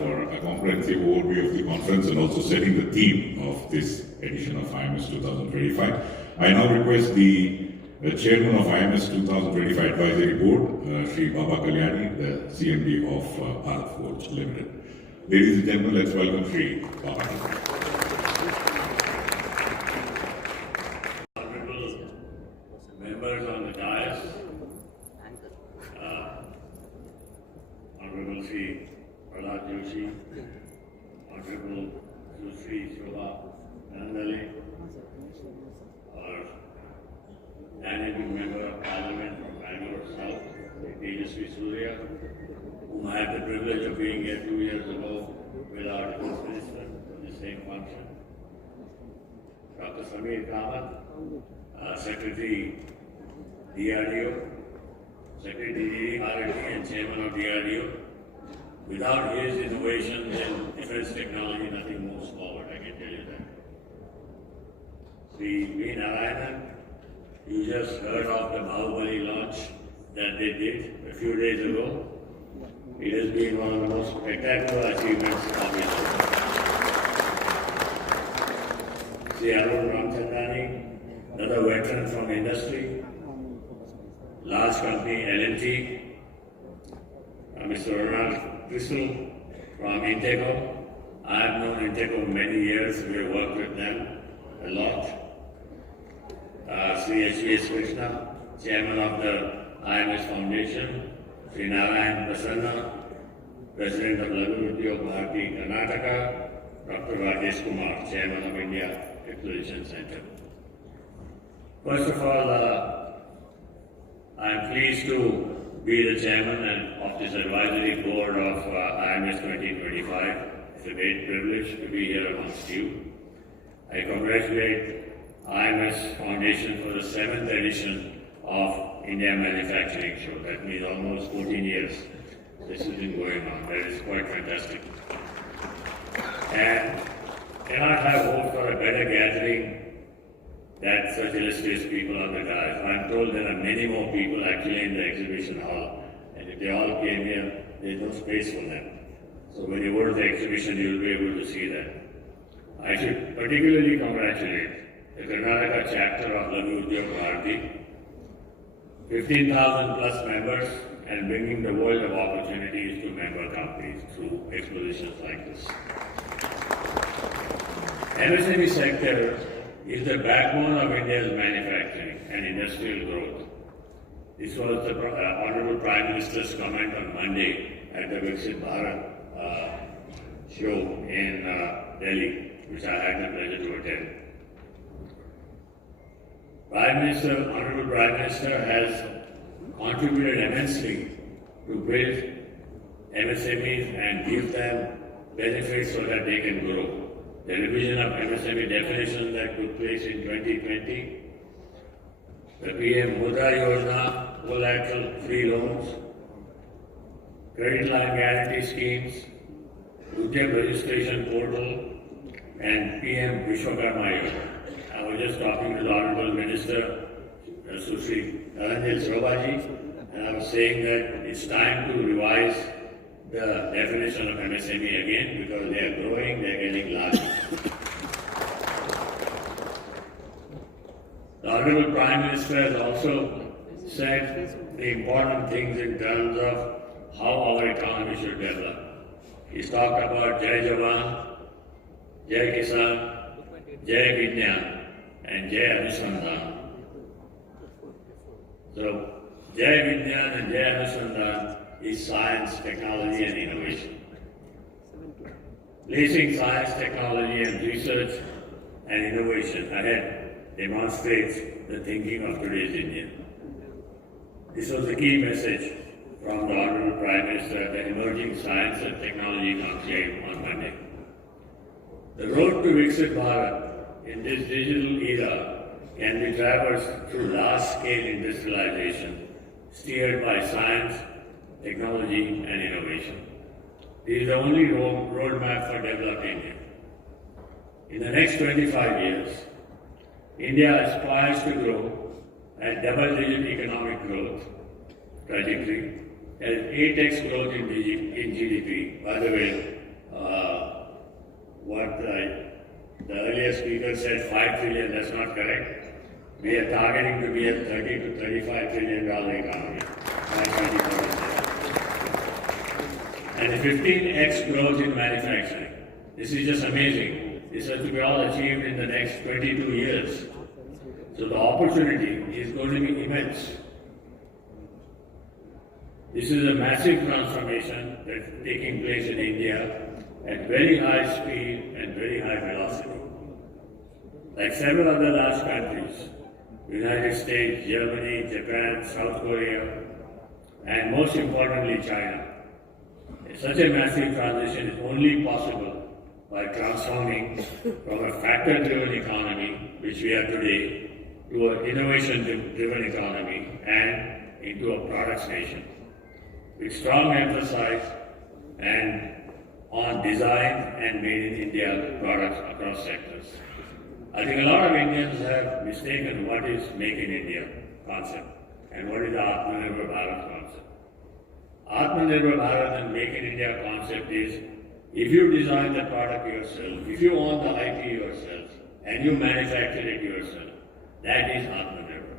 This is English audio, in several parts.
for a comprehensive overview of the conference and also setting the theme of this edition of IMS 2025. I now request the Chairman of IMS 2025 Advisory Board, Shri Baba Kalyani, the CMD of Bharat Forge Limited. Ladies and gentlemen, let's welcome Shri Baba. Honorable members on the dais, Honorable Shri Pralhad Joshi, Honorable Shri Nandale, our Managing Member of Parliament from Bengaluru South, aegis Surya, whom I had the privilege of being here 2 years ago with our Defence Minister for the same function, Dr. Samir Kamath, Secretary DRDO, Secretary R&D and Chairman of DRDO. Without his innovations in defense technology, nothing moves forward, I can tell you that. Shri V. Narayanan, you just heard of the Bahubali launch that they did a few days ago. It has been one of the most spectacular achievements of history. Shri Arun Ramchandani, another veteran from industry, large company L&T, Mr. Ronald Crystal from Inteco. I have known Inteco many years. We have worked with them a lot. Shri H.S. Krishna, Chairman of the IMS Foundation. Shri Narayan Prasanna, President of Laghu Udyog, Bharati, Karnataka. Dr. Rajesh Kumar, Chairman of India Exposition Center. First of all, I am pleased to be the chairman of this advisory board of IMS 2025. It's a great privilege to be here amongst you. I congratulate IMS Foundation for the 7th edition of India Manufacturing Show. That means almost 14 years this has been going on. That is quite fantastic. And cannot have hoped for a better gathering that such illustrious people on the dais. I'm told there are many more people actually in the exhibition hall, and if they all came here, there's no space for them. So when you go to the exhibition, you'll be able to see that. I should particularly congratulate the Karnataka chapter of Laghu Udyog Bharati, 15,000 plus members, and bringing the world of opportunities to member companies through expositions like this. MSME sector is the backbone of India's manufacturing and industrial growth. This was the Honorable Prime Minister's comment on Monday at the Viksit Bharat show in Delhi, which I had the pleasure to attend. Honorable Prime Minister has contributed immensely to build MSMEs and give them benefits so that they can grow. The revision of MSME definition that took place in 2020, the PM Mudra Yojana, collateral free loans, credit line guarantee schemes, Udyog registration portal, and PM Vishwakarma Yojana. I was just talking to the Honorable Minister, Shri Shrobaji, and I was saying that it's time to revise the definition of MSME again because they are growing, they are getting larger. The Honorable Prime Minister has also said the important things in terms of how our economy should develop. He's talked about Jai Jawan, Jai Kisan, Jai Vignan, and Jai Anusandhan. So, Jai Vignan and Jai Anusandhan is science, technology, and innovation. Placing science, technology, and research and innovation ahead demonstrates the thinking of today's Indian. This was the key message from the Honorable Prime Minister at the Emerging Science and Technology Conclave on Monday. The road to Viksit Bharat in this digital era can be traversed through large-scale industrialization, steered by science, technology, and innovation. This is the only roadmap for developed India. In the next 25 years, India aspires to grow at double-digit economic growth trajectory, and 8x growth in GDP. By the way, what the earlier speaker said, 5 trillion, that's not correct. We are targeting to be a 30 to 35 trillion dollar economy by 2047. And a 15x growth in manufacturing. This is just amazing. This has to be all achieved in the next 22 years. So the opportunity is going to be immense. This is a massive transformation that's taking place in India at very high speed and very high velocity. Like several other large countries, United States, Germany, Japan, South Korea, and most importantly China. Such a massive transition is only possible by transforming from a factor-driven economy, which we are today, to an innovation-driven economy and into a products nation, with strong emphasis on design and made in India products across sectors. I think a lot of Indians have mistaken what is Make in India concept and what is the Atmanirbhar Bharat concept. Atmanirbhar Bharat and Make in India concept is if you design the product yourself, if you own the IP yourself, and you manufacture it yourself, that is Atmanirbhar.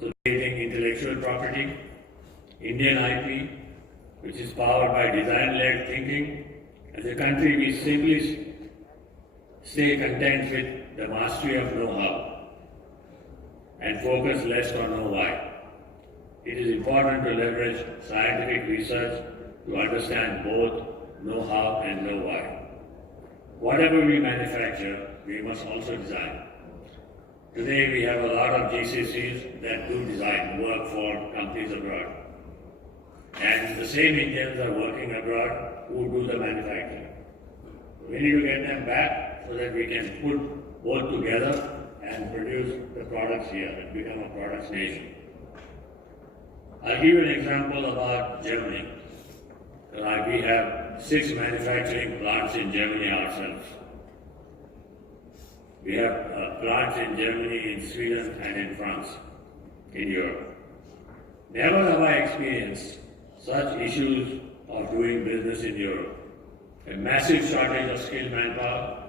So creating intellectual property, Indian IP, which is powered by design-led thinking. As a country, we simply stay content with the mastery of know-how and focus less on know-why. It is important to leverage scientific research to understand both know-how and know-why. Whatever we manufacture, we must also design. Today, we have a lot of GCCs that do design work for companies abroad. And the same Indians are working abroad who do the manufacturing. We need to get them back so that we can put both together and produce the products here and become a products nation. I'll give you an example about Germany. We have 6 manufacturing plants in Germany ourselves. We have plants in Germany, in Sweden, and in France, in Europe. Never have I experienced such issues of doing business in Europe. A massive shortage of skilled manpower,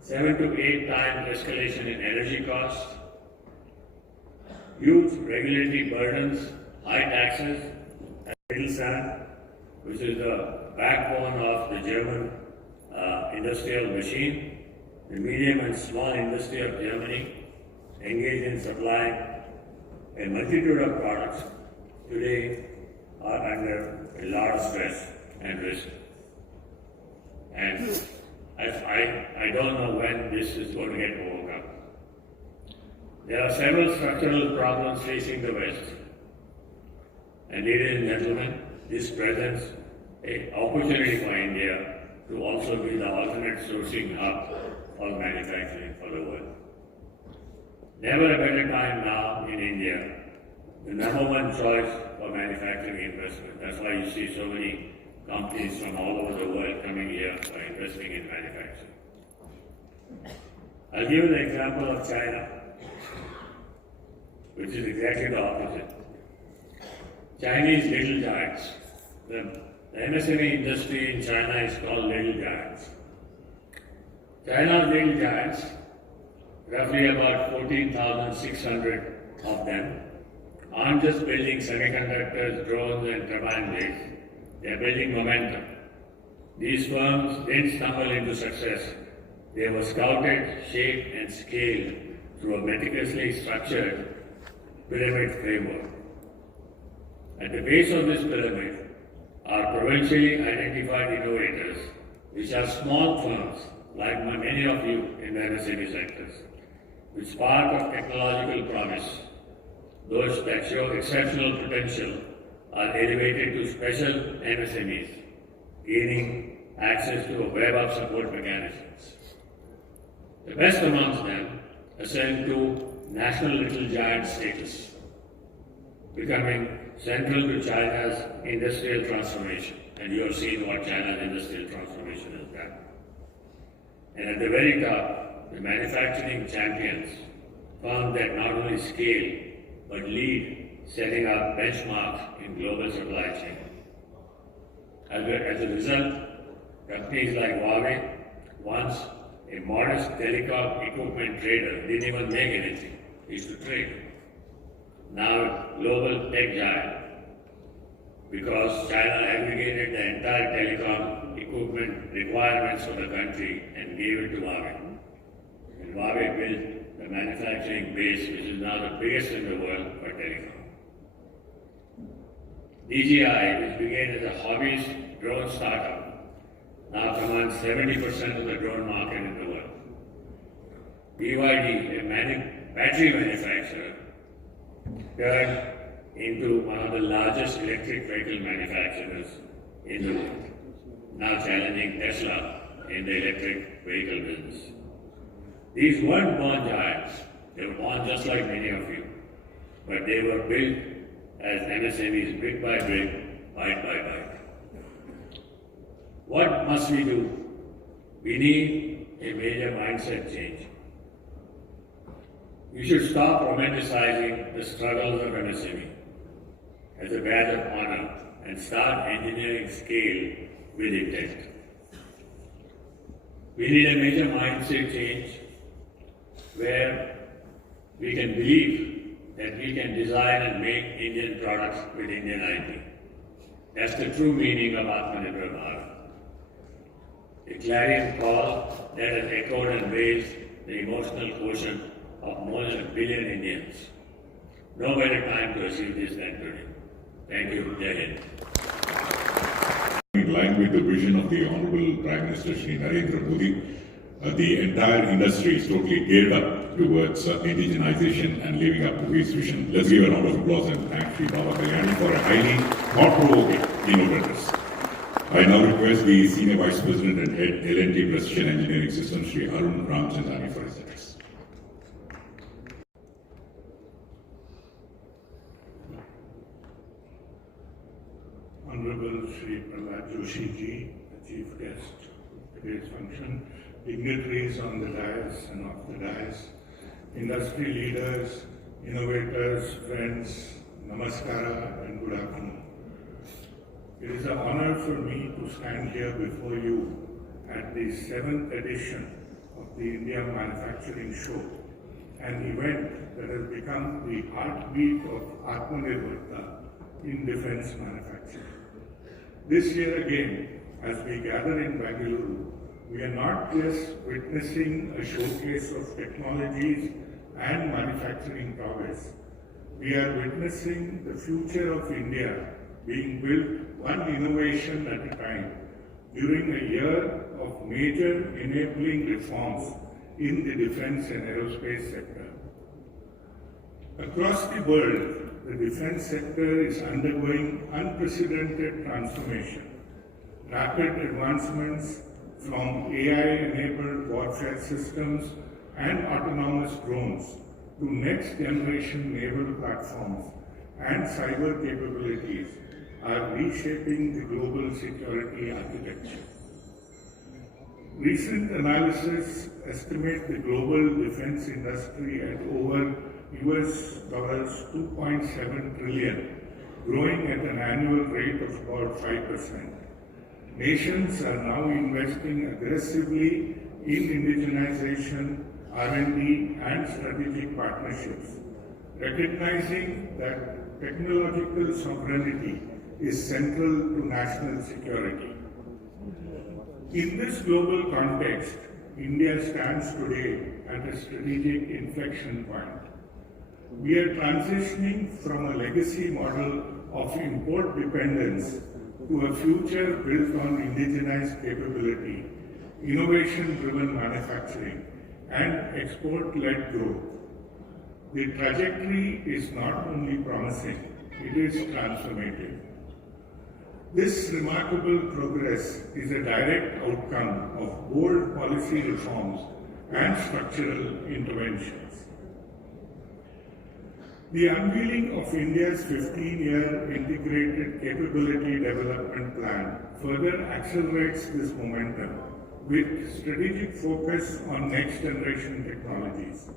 7 to 8 times escalation in energy costs, huge regulatory burdens, high taxes, and Mittelstand, which is the backbone of the German industrial machine. The medium and small industry of Germany engaged in supplying a multitude of products today are under a lot of stress and risk. And I don't know when this is going to get overcome. There are several structural problems facing the West. And ladies and gentlemen, this presents an opportunity for India to also be the alternate sourcing hub for manufacturing for the world. Never a better time now in India, the number one choice for manufacturing investment. That's why you see so many companies from all over the world coming here for investing in manufacturing. I'll give you the example of China, which is exactly the opposite. Chinese little giants. The MSME industry in China is called little giants. China's little giants, roughly about 14,600 of them, aren't just building semiconductors, drones, and turbine blades. They are building momentum. These firms didn't stumble into success. They were scouted, shaped, and scaled through a meticulously structured pyramid framework. At the base of this pyramid are provincially identified innovators, which are small firms, like many of you in the MSME sectors, with spark of technological promise. Those that show exceptional potential are elevated to special MSMEs, gaining access to a web of support mechanisms. The best amongst them ascend to national little giant status, becoming central to China's industrial transformation. And you have seen what China's industrial transformation has done. And at the very top, the manufacturing champions found that not only scale, but lead, setting up benchmarks in global supply chain. As a result, companies like Huawei, once a modest telecom equipment trader, didn't even make anything, used to trade. Now, global tech giant, because China aggregated the entire telecom equipment requirements for the country and gave it to Huawei. And Huawei built the manufacturing base, which is now the biggest in the world for telecom. DJI, which began as a hobbyist drone startup, now commands 70% of the drone market in the world. BYD, a battery manufacturer, turned into one of the largest electric vehicle manufacturers in the world, now challenging Tesla in the electric vehicle business. These weren't born giants. They were born just like many of you, but they were built as MSMEs, brick by brick, bite by bite. What must we do? We need a major mindset change. We should stop romanticizing the struggles of MSME as a badge of honor and start engineering scale with intent. We need a major mindset change where we can believe that we can design and make Indian products with Indian IP. That's the true meaning of Atmanirbhar Bharat. A clarion call that has echoed and raised the emotional quotient of more than 1 billion Indians. No better time to achieve this than today. Thank you. Jai Hind. In line with the vision of the Honorable Prime Minister Shri Narendra Modi, the entire industry is totally geared up towards indigenization and living up to his vision. Let's give a round of applause and thank Shri Baba Kalyani for a highly thought-provoking innovators. I now request the Senior Vice President and Head L&T Precision Engineering Systems, Shri Arun Ramchandani, for his address. Honorable Shri Pralhad Joshi ji, the Chief Guest of today's function, dignitaries on the dais and off the dais, industry leaders, innovators, friends, namaskara and good afternoon. It is an honor for me to stand here before you at the 7th edition of the India Manufacturing Show, an event that has become the heartbeat of Atmanirbharta in defense manufacturing. This year again, as we gather in Bengaluru, we are not just witnessing a showcase of technologies and manufacturing prowess. We are witnessing the future of India being built one innovation at a time during a year of major enabling reforms in the defense and aerospace sector. Across the world, the defense sector is undergoing unprecedented transformation. Rapid advancements from AI-enabled warfare systems and autonomous drones to next-generation naval platforms and cyber capabilities are reshaping the global security architecture. Recent analysis estimate the global defense industry at over US $2.7 trillion, growing at an annual rate of about 5%. Nations are now investing aggressively in indigenization, R&D, and strategic partnerships, recognizing that technological sovereignty is central to national security. In this global context, India stands today at a strategic inflection point. We are transitioning from a legacy model of import dependence to a future built on indigenized capability, innovation-driven manufacturing, and export-led growth. The trajectory is not only promising, it is transformative. This remarkable progress is a direct outcome of bold policy reforms and structural interventions. The unveiling of India's 15-year Integrated Capability Development Plan further accelerates this momentum with strategic focus on next-generation technologies,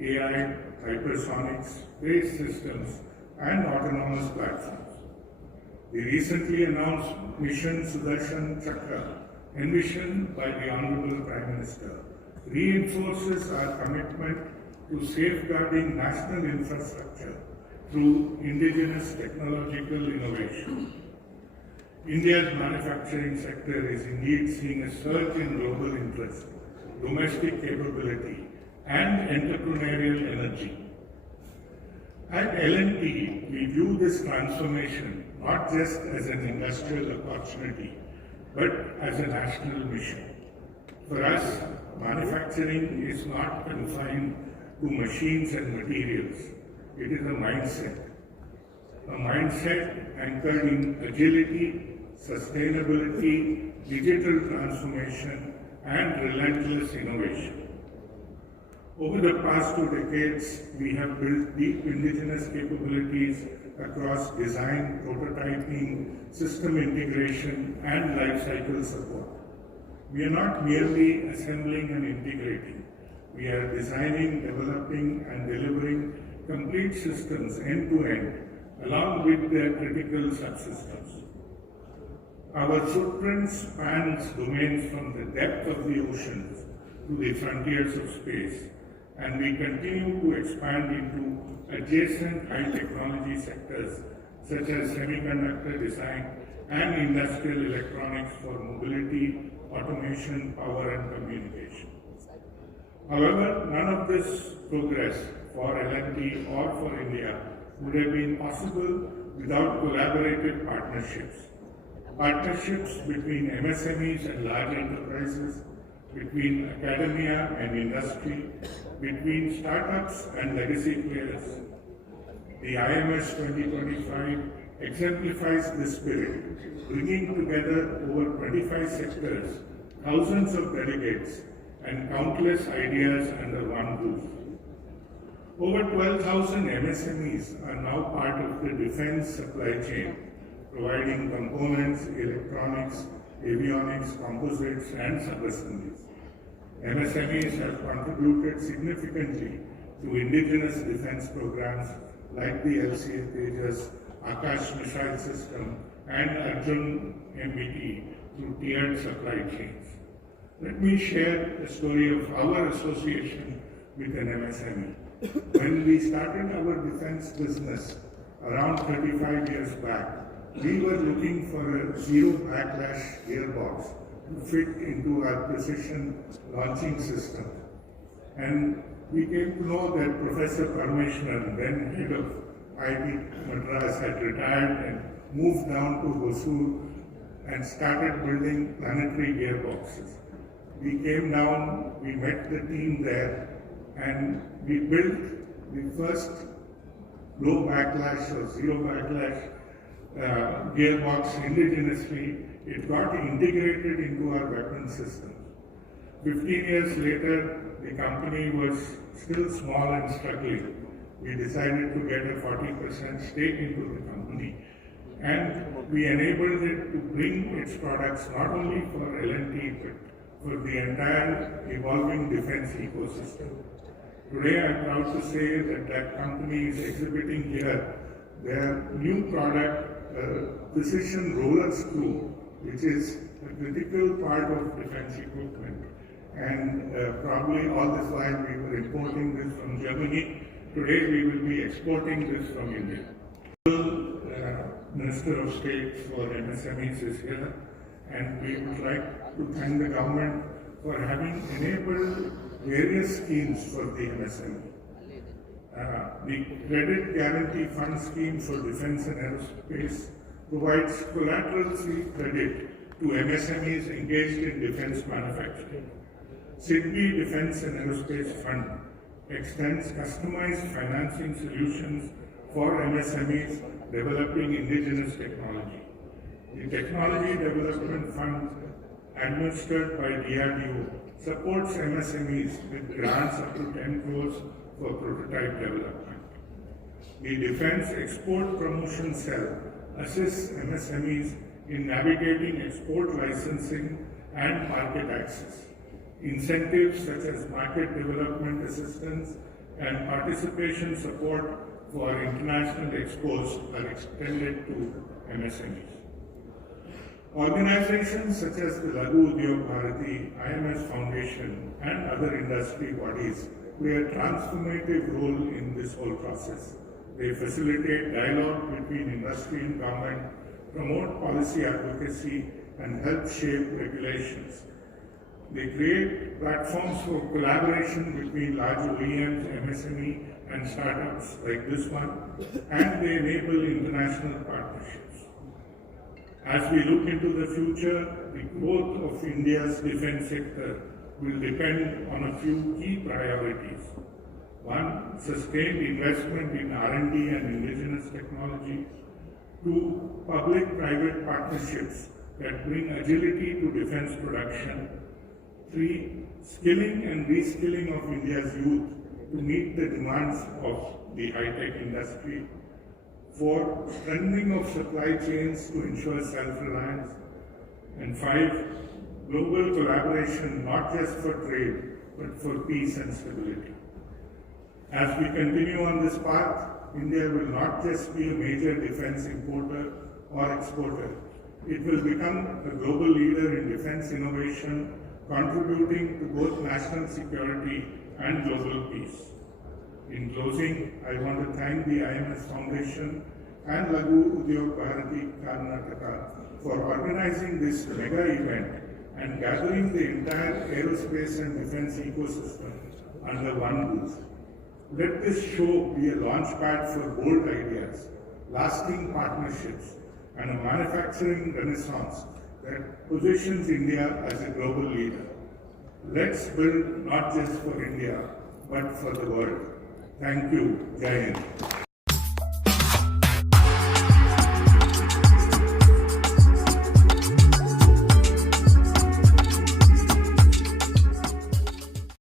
AI, hypersonics, space systems, and autonomous platforms. The recently announced Mission Sudarshan Chakra, envisioned by the Honorable Prime Minister, reinforces our commitment to safeguarding national infrastructure through indigenous technological innovation. India's manufacturing sector is indeed seeing a surge in global interest, domestic capability, and entrepreneurial energy. At L&T, we view this transformation not just as an industrial opportunity, but as a national mission. For us, manufacturing is not confined to machines and materials. It is a mindset anchored in agility, sustainability, digital transformation, and relentless innovation. Over the past 2 decades, we have built deep indigenous capabilities across design, prototyping, system integration, and life cycle support. We are not merely assembling and integrating. We are designing, developing, and delivering complete systems end-to-end, along with their critical subsystems. Our footprint spans domains from the depth of the oceans to the frontiers of space, and we continue to expand into adjacent high technology sectors such as semiconductor design and industrial electronics for mobility, automation, power, and communication. However, none of this progress for L&T or for India would have been possible without collaborative partnerships. Partnerships between MSMEs and large enterprises, between academia and industry, between startups and legacy players. The IMS 2025 exemplifies this spirit, bringing together over 25 sectors, thousands of delegates, and countless ideas under one roof. Over 12,000 MSMEs are now part of the defense supply chain, providing components, electronics, avionics, composites, and subassemblies. MSMEs have contributed significantly to indigenous defense programs like the LCA Tejas, Akash missile system, and Arjun MBT through tiered supply chains. Let me share the story of our association with an MSME. When we started our defense business around 35 years back, we were looking for a zero backlash gearbox to fit into our precision launching system. And we came to know that Professor Parmeshwaran, then head of IIT Madras, had retired and moved down to Hosur and started building planetary gearboxes. We came down, we met the team there, and we built the first low backlash or zero backlash gearbox indigenously. It got integrated into our weapon system. 15 years later, the company was still small and struggling. We decided to get a 40% stake into the company, and we enabled it to bring its products not only for L&T but for the entire evolving defense ecosystem. Today, I am proud to say that that company is exhibiting here their new product, precision roller screw, which is a critical part of defense equipment. And probably all this while we were importing this from Germany. Today we will be exporting this from India. Minister of State for MSMEs is here, and we would like to thank the government for having enabled various schemes for the MSME. The Credit Guarantee Fund Scheme for Defense and Aerospace provides collateral-free credit to MSMEs engaged in defense manufacturing. SIDBI Defense and Aerospace Fund extends customized financing solutions for MSMEs developing indigenous technology. The Technology Development Fund, administered by DRDO, supports MSMEs with grants up to 10 crores for prototype development. The Defense Export Promotion Cell assists MSMEs in navigating export licensing and market access. Incentives such as market development assistance and participation support for international expos are extended to MSMEs. Organizations such as the Laghu, Udyog, Bharati, IMS Foundation and other industry bodies play a transformative role in this whole process. They facilitate dialogue between industry and government, promote policy advocacy and help shape regulations. They create platforms for collaboration between large OEMs, MSME and startups like this one, and they enable international partnerships. As we look into the future, the growth of India's defense sector will depend on a few key priorities. One, sustained investment in R&D and indigenous technology. Two, public-private partnerships that bring agility to defense production. Three, skilling and reskilling of India's youth to meet the demands of the high-tech industry. 4, strengthening of supply chains to ensure self-reliance. And 5, global collaboration not just for trade, but for peace and stability. As we continue on this path, India will not just be a major defense importer or exporter. It will become a global leader in defense innovation, contributing to both national security and global peace. In closing, I want to thank the IMS Foundation and Laghu Udyog Bharati Karnataka for organizing this mega event and gathering the entire aerospace and defense ecosystem under one roof. Let this show be a launchpad for bold ideas, lasting partnerships, and a manufacturing renaissance that positions India as a global leader. Let's build not just for India, but for the world. Thank you. Jai Hind.